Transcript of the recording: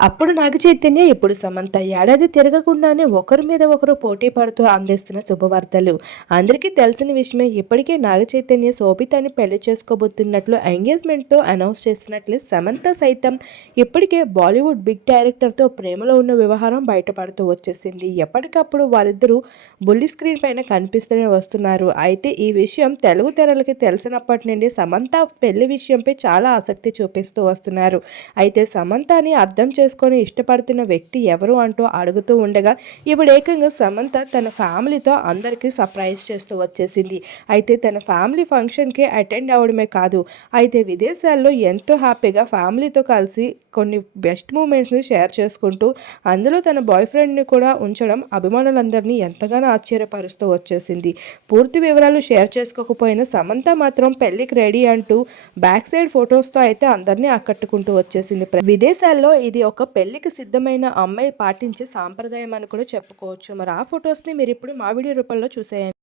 అప్పుడు నాగ చైతన్య ఇప్పుడు సమంత ఏడాది తిరగకుండానే ఒకరి మీద ఒకరు పోటీ పడుతూ అందిస్తున్న శుభవార్తలు. అందరికీ తెలిసిన విషయమే ఇప్పటికే నాగ చైతన్య శోభితాని పెళ్ళి చేసుకోబోతున్నట్లు ఎంగేజ్మెంట్తో అనౌన్స్ చేస్తున్నట్లు సమంత సైతం ఇప్పటికే బాలీవుడ్ బిగ్ డైరెక్టర్తో ప్రేమలో ఉన్న వ్యవహారం బయటపడుతూ వచ్చేసింది. ఎప్పటికప్పుడు వారిద్దరూ బుల్లి స్క్రీన్ పైన కనిపిస్తూనే వస్తున్నారు. అయితే ఈ విషయం తెలుగు తెరలకి తెలిసినప్పటి నుండి సమంత పెళ్ళి విషయంపై చాలా ఆసక్తి చూపిస్తూ వస్తున్నారు. అయితే సమంతని అర్థం చేసుకొని ఇష్టపడుతున్న వ్యక్తి ఎవరు అంటూ అడుగుతూ ఉండగా ఇప్పుడు ఏకంగా సమంత తన ఫ్యామిలీతో అందరికీ సర్ప్రైజ్ చేస్తూ వచ్చేసింది. అయితే తన ఫ్యామిలీ ఫంక్షన్కి అటెండ్ అవ్వడమే కాదు అయితే విదేశాల్లో ఎంతో హ్యాపీగా ఫ్యామిలీతో కలిసి కొన్ని బెస్ట్ మూమెంట్స్ని షేర్ చేసుకుంటూ అందులో తన బాయ్ ఫ్రెండ్ని కూడా ఉంచడం అభిమానులందరినీ ఎంతగానో ఆశ్చర్యపరుస్తూ వచ్చేసింది. పూర్తి వివరాలు షేర్ చేసుకోకపోయినా సమంత మాత్రం పెళ్ళికి రెడీ అంటూ బ్యాక్ సైడ్ ఫొటోస్తో అయితే అందరినీ ఆకట్టుకుంటూ వచ్చేసింది. ప్ర- విదేశాల్లో ఇది ఒక పెళ్ళికి సిద్ధమైన అమ్మాయి పాటించే సాంప్రదాయం అని కూడా చెప్పుకోవచ్చు. మరి ఆ ఫొటోస్ని మీరు ఇప్పుడు మా వీడియో రూపంలో చూసేయండి.